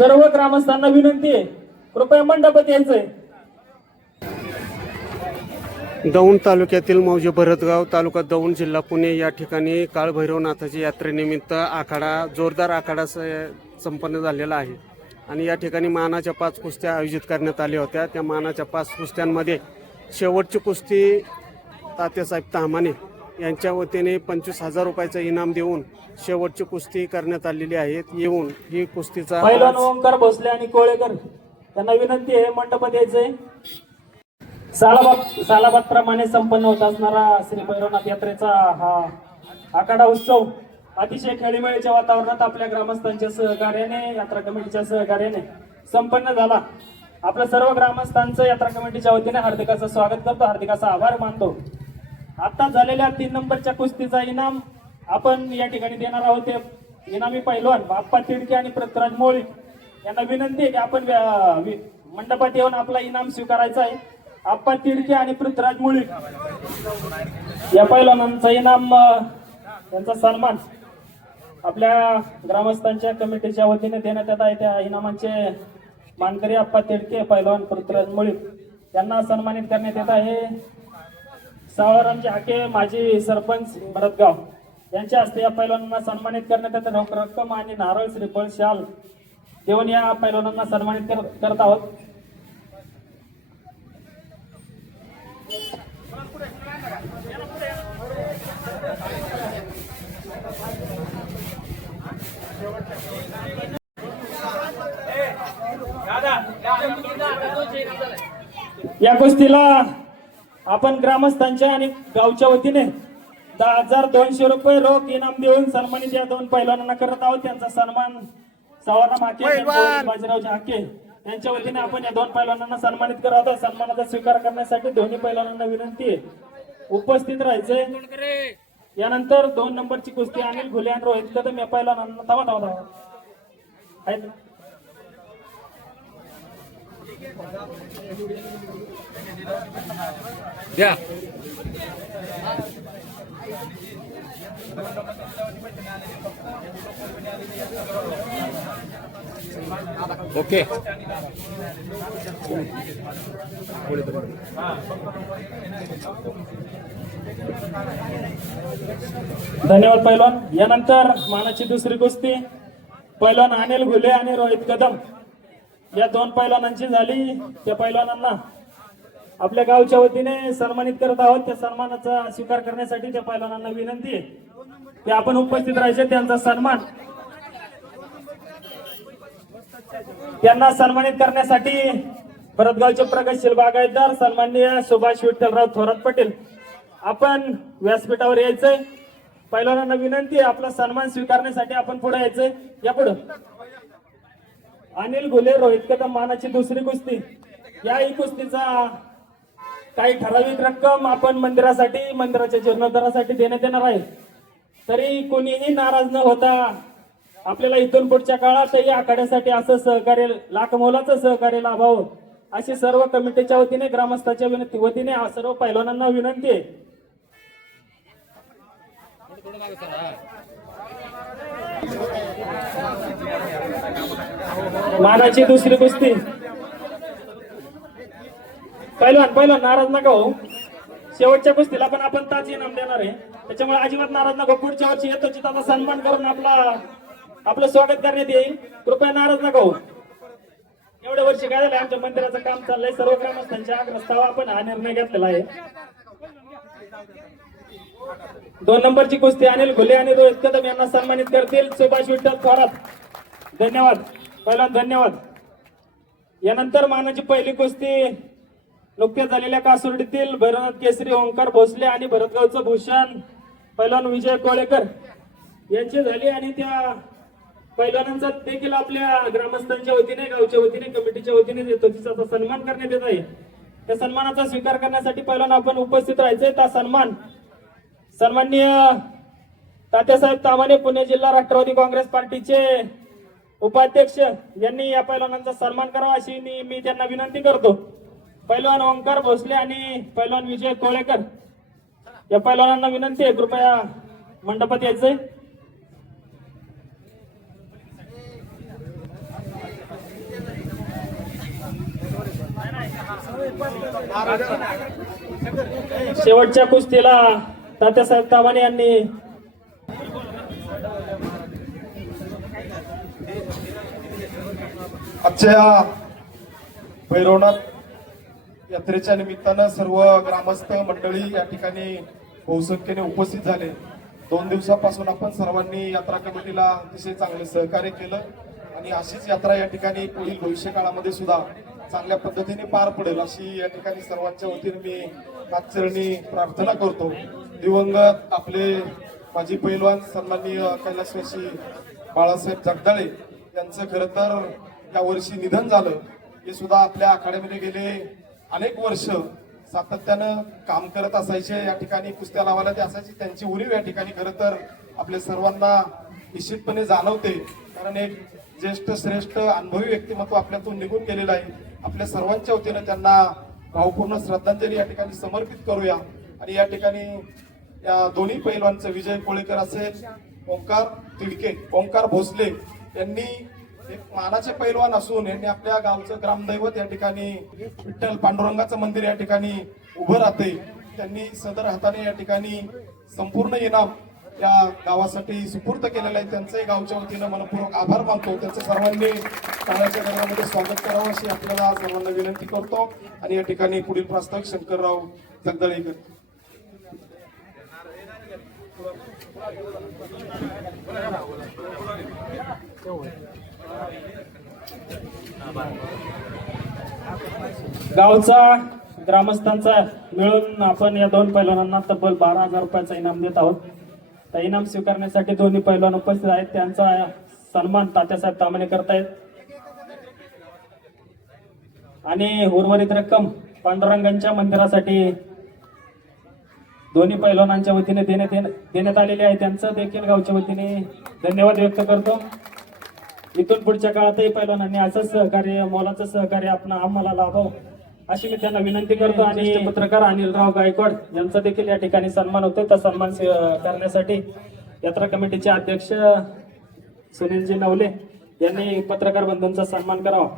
सर्व ग्रामस्थांना विनंती आहे, कृपया मंडपात यायचंय. दौंड तालुक्यातील मौजे भरतगाव, तालुका दौंड, जिल्हा पुणे या ठिकाणी काळभैरवनाथाची यात्रेनिमित्त आखाडा, जोरदार आखाडा संपन्न झालेला आहे. आणि या ठिकाणी मानाच्या 5 कुस्त्या आयोजित करण्यात आल्या होत्या. त्या मानाच्या 5 कुस्त्यांमध्ये शेवटची कुस्ती तात्यासाहेब तामाणे यांच्या वतीने 25,000 रुपयाचं इनाम देऊन शेवटची कुस्ती करण्यात आलेली आहे. येऊन ही कुस्तीचा पैलवान ओंकार भोसले आणि कोळेकर त्यांना विनंती आहे, मंडपात यायचंय. सालाबाद प्रमाणे संपन्न होत असणारा श्री भैरवनाथ यात्रेचा हा आखाडा उत्सव अतिशय खेळीमेळीच्या वातावरणात आपल्या ग्रामस्थांच्या सहकार्याने, यात्रा कमिटीच्या सहकार्याने संपन्न झाला. आपल्या सर्व ग्रामस्थांचं यात्रा कमिटीच्या वतीने हार्दिक स्वागत करतो, हार्दिक आभार मानतो. आता झालेल्या 3 नंबरच्या कुस्तीचा इनाम आपण या ठिकाणी देणार आहोत. ते इनामी पैलवान बाप्पा तिडके आणि पृथ्वीराज मोळी यांना विनंती आहे की आपण मंडपात येऊन आपला इनाम स्वीकारायचा आहे. आप्पा तिडके आणि पृथ्वीराज मोळी या पैलवानांचा इनाम, त्यांचा सन्मान आपल्या ग्रामस्थांच्या कमिटीच्या वतीने देण्यात येत आहे. त्या इनामांचे मानकरी आप्पा तिडके, पैलवान पृथ्वीराज मोळी यांना सन्मानित करण्यात येत आहे. सावळरामजी हाके, माजी सरपंच भरतगाव यांच्या हस्ते या पैलवानांना सन्मानित करण्यात येत. रोख रक्कम आणि नारळ, श्रीफळ, शाल देऊन या पैलवानांना सन्मानित करत आहोत. या कुस्तीला आपण ग्रामस्थांच्या आणि गावच्या वतीने 10,200 रुपये रोख इनाम देऊन सन्मानित या 2 पैलवानांना करत आहोत. त्यांचा सन्मान सावरराम हाके, बाजीरावजी हाके यांच्या वतीने आपण या 2 पैलवानांना सन्मानित करत आहोत. सन्मानाचा स्वीकार करण्यासाठी दोन्ही पैलवानांना विनंती आहे, उपस्थित राहायचंय. यानंतर 2 नंबरची कुस्ती अनिल घुले आणि रोहित कदम या पैलवानांना धावा आहेत. द्या ओके. धन्यवाद पैलवान. यानंतर मानाची दुसरी कुस्ती पैलवान अनिल घुले आणि रोहित कदम या 2 पैलवानांची झाली. त्या पैलवानांना आपल्या गावच्या वतीने सन्मानित करत आहोत. त्या सन्मानाचा स्वीकार करण्यासाठी त्या पैलवानांना विनंती आहे की आपण उपस्थित राहायचे. त्यांना सन्मानित करण्यासाठी भरतगावचे प्रगतशील बागायतदार सन्माननीय सुभाष विठ्ठलराव थोरात पाटील आपण व्यासपीठावर यायचंय. पैलवानांना विनंती आहे, आपला सन्मान स्वीकारण्यासाठी आपण पुढे यायचंय. या पुढे अनिल घुले, रोहित कदम मानाची दुसरी कुस्ती. या कुस्तीचा काही ठराविक रक्कम आपण मंदिरासाठी, मंदिराच्या जीर्णोद्धारासाठी देण्यात येणार आहे. तरी कोणीही नाराज न होता आपल्याला इथून पुढच्या काळात या आखाड्यासाठी असं सहकार्य, लाख मोलाचं सहकार्य लाभावं अशी सर्व कमिटीच्या वतीने, ग्रामस्थांच्या वतीने सर्व पैलवानांना विनंती आहे. मानाची दुसरी कुस्ती. पैलवान नाराज नका हो. शेवटच्या कुस्तीला पण आपण ताज इनाम देणार आहे, त्याच्यामुळे अजिबात नाराज नका. पुढच्या वर्षी येतो चिताचा सन्मान करून आपलं स्वागत करण्यात येईल. कृपया नाराज नका हो. एवढ्या वर्षी काय झालं, आमच्या मंदिराचं काम चाललंय. सर्व ग्रामस्थांच्या आग्रहास्तव आपण हा निर्णय घेतलेला आहे. 2 नंबरची कुस्ती अनिल घुले आणि रोहित कदम यांना सन्मानित करतील सुभाष विठ्ठल थोरात. धन्यवाद पैलवान, धन्यवाद. यानंतर मानाची पहिली कुस्ती नुकत्याच झालेल्या कासुर्डीतील भैरवनाथ केसरी ओंकार भोसले आणि भरतगावचं भूषण पैलवान विजय कोळेकर यांची झाली. आणि त्या पैलवानांचा देखील आपल्या ग्रामस्थांच्या वतीने, गावच्या वतीने, कमिटीच्या वतीने देतो तिचा सन्मान करण्यात येत आहे. त्या सन्मानाचा स्वीकार करण्यासाठी पैलवान आपण उपस्थित राहायचंय. त्या सन्माननीय तात्यासाहेब तामाणे, पुणे जिल्हा राष्ट्रवादी काँग्रेस पार्टीचे उपाध्यक्ष यांनी या पैलवानांचा सन्मान करावा अशी मी त्यांना विनंती करतो. पैलवान ओंकार भोसले आणि पैलवान विजय कोळेकर या पैलवानांना विनंती आहे, कृपया मंडपात यायचंय. शेवटच्या कुस्तीला तात्यासाहेब तामाणे यांनी आजच्या या भैरवनाथ यात्रेच्या निमित्तानं सर्व ग्रामस्थ मंडळी या ठिकाणी बहुसंख्येने उपस्थित झाले. 2 दिवसापासून आपण सर्वांनी यात्रा कमिटीला अतिशय चांगले सहकार्य केलं आणि अशीच यात्रा या ठिकाणी पुढील भविष्य काळामध्ये सुद्धा चांगल्या पद्धतीने पार पडेल अशी या ठिकाणी सर्वांच्या वतीने मी हातचरणी प्रार्थना करतो. दिवंगत आपले माजी पैलवान सन्माननीय कैलासवासी बाळासाहेब जगदाळे यांचं खरं तर या वर्षी निधन झालं. हे सुद्धा आपल्या आखाड्यामध्ये गेले अनेक वर्ष सातत्यानं काम करत असायचे. या ठिकाणी कुस्त्या लावायला ते असायची. त्यांची उणीव या ठिकाणी खरं तर आपल्या सर्वांना निश्चितपणे जाणवते. कारण एक ज्येष्ठ श्रेष्ठ अनुभवी व्यक्तिमत्व आपल्यातून निघून गेलेलं आहे. आपल्या सर्वांच्या वतीनं त्यांना भावपूर्ण श्रद्धांजली या ठिकाणी समर्पित करूया. आणि या ठिकाणी या दोन्ही पैलवानचं विजय कोळेकर असेल, ओंकार तिडके, ओंकार भोसले यांनी एक मानाचे पैलवान असून यांनी आपल्या गावचं ग्रामदैवत या ठिकाणी विठ्ठल पांडुरंगाचं मंदिर या ठिकाणी उभं राहते. त्यांनी सदर हाताने या ठिकाणी संपूर्ण इनाम या गावासाठी सुपूर्द केलेलं आहे. त्यांचंही गावच्या वतीनं मनपूर्वक आभार मानतो. त्यांचं सर्वांनी टाळ्याच्या गजरामध्ये स्वागत करावं अशी आपल्याला सर्वांना विनंती करतो. आणि या ठिकाणी पुढील प्रास्ताविक शंकरराव जगदाळेकर. गावचा ग्रामस्थांचा मिळून आपण या 2 पैलवानांना तब्बल 12,000 रुपयाचा इनाम देत आहोत. त्या इनाम स्वीकारण्यासाठी दोन्ही पैलवान उपस्थित आहेत. त्यांचा सन्मान तात्यासाहेब तामाणे करतायत आणि उर्वरित रक्कम पांडुरंगांच्या मंदिरासाठी दोन्ही पैलवानांच्या वतीने देण्यात आलेली आहे. त्यांचं देखील गावच्या वतीने धन्यवाद व्यक्त करतो. इथून पुढच्या काळातही पैलवानांनी असंच सहकार्य, मोलाचं सहकार्य आम्हाला लाभावं अशी मी त्यांना विनंती करतो. आणि पत्रकार अनिलराव गायकवाड यांचा देखील या ठिकाणी सन्मान होतो. तर सन्मान करण्यासाठी यात्रा कमिटीचे अध्यक्ष सुनीलजी नवले यांनी पत्रकार बंधूंचा सन्मान करावा.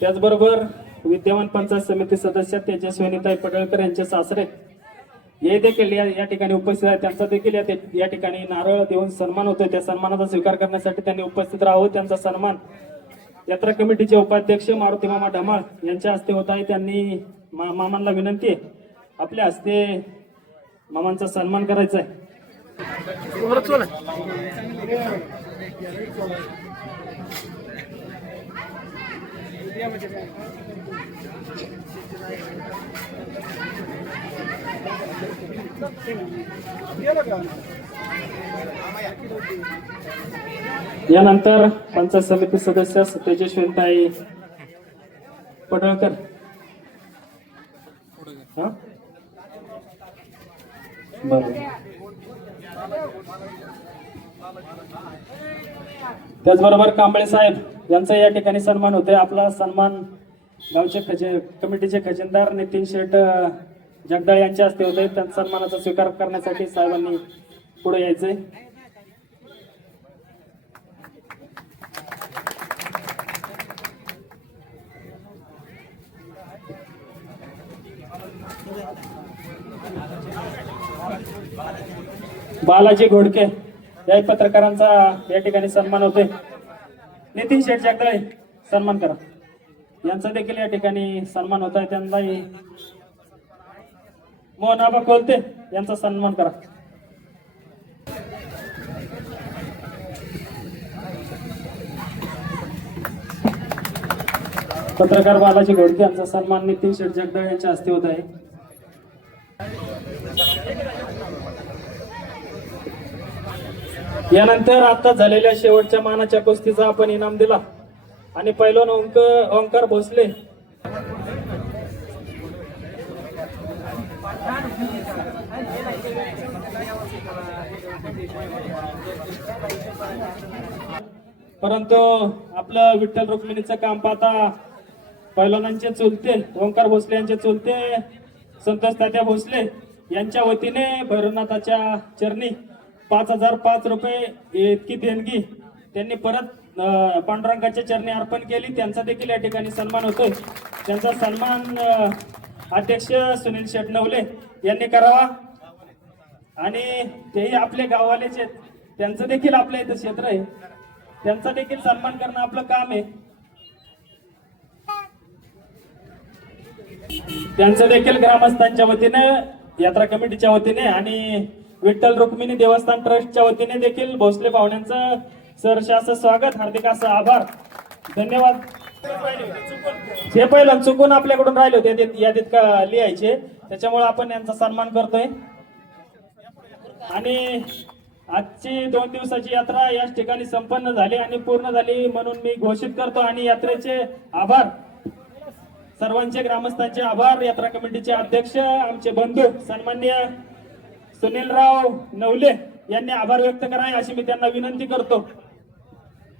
त्याचबरोबर विद्यमान पंचायत समिती सदस्य तेजस्विनीताई पडळकर यांचे सासरे हे देखील या ठिकाणी उपस्थित आहेत. त्यांचा देखील या ठिकाणी नारळ देऊन सन्मान होतोय. त्या सन्मानाचा स्वीकार करण्यासाठी त्यांनी उपस्थित राहावं. त्यांचा सन्मान यात्रा कमिटीचे उपाध्यक्ष मारुती मामा ढमाळ यांच्या हस्ते होत आहे. त्यांनी मामांना विनंती आहे आपल्या हस्ते मामांचा सन्मान करायचा आहे. यानंतर पंचायत समिती सदस्य तेजस्विनीताई पडळकर बरोबर. त्याचबरोबर कांबळे साहेब यांचा या ठिकाणी सन्मान होतोय. आपला सन्मान गावचे कमिटीचे खजिनदार नितीन शेठ जगदाळे यांच्या हस्ते होते. त्यांचा सन्मानाचा स्वीकार करण्यासाठी साहेबांनी पुढे यायचंय. बालाजी घोडके या पत्रकारांचा या ठिकाणी सन्मान होतोय. नितीन शेठ जगदाळे सन्मान करा. यांचा देखील या ठिकाणी सन्मान होत आहे. त्यांनाही मोहन आबा कोलते यांचा सन्मान करा. पत्रकार बालाजी घोडके यांचा सन्मान नितीन शेठ जगदाळे यांच्या हस्ते होत आहे. यानंतर आता झालेल्या शेवटच्या मानाच्या कुस्तीचा आपण इनाम दिला आणि पैलवान ओंकार भोसले परंतु आपलं विठ्ठल रुक्मिणीचं काम पाहता पैलवानांचे चुलते ओंकार भोसले यांचे चुलते संतोष तात्या भोसले यांच्या वतीने भैरवनाथाच्या चरणी 5,005 रुपये इतकी देणगी त्यांनी परत पांडुरंगाच्या चरणी अर्पण केली. त्यांचा देखील या ठिकाणी सन्मान होतोय. त्यांचा सन्मान अध्यक्ष सुनील शेटनवले यांनी करावा आणि तेही आपले गाववालेच आहेत. त्यांचं देखील आपल्या इथं क्षेत्र आहे. त्यांचा देखील सन्मान करणं आपलं काम आहे. त्यांचं देखील ग्रामस्थांच्या वतीने, यात्रा कमिटीच्या वतीने आणि विठ्ठल रुक्मिणी देवस्थान ट्रस्टच्या वतीने देखील भोसले पाहुण्यांचं सहर्ष असं स्वागत, हार्दिक असं आभार, धन्यवाद. जे पहिलं चुकून आपल्याकडून राहिले होते ते यादीत का लिहायचे, त्याच्यामुळे आपण यांचा सन्मान करतोय. आणि आजची 2 दिवसाची यात्रा याच ठिकाणी संपन्न झाली आणि पूर्ण झाली म्हणून मी घोषित करतो. आणि यात्रेचे आभार, सर्वांचे ग्रामस्थांचे आभार. यात्रा कमिटीचे अध्यक्ष आमचे बंधू सन्माननीय सुनीलराव नवले यांनी आभार व्यक्त करावे अशी मी त्यांना विनंती करतो.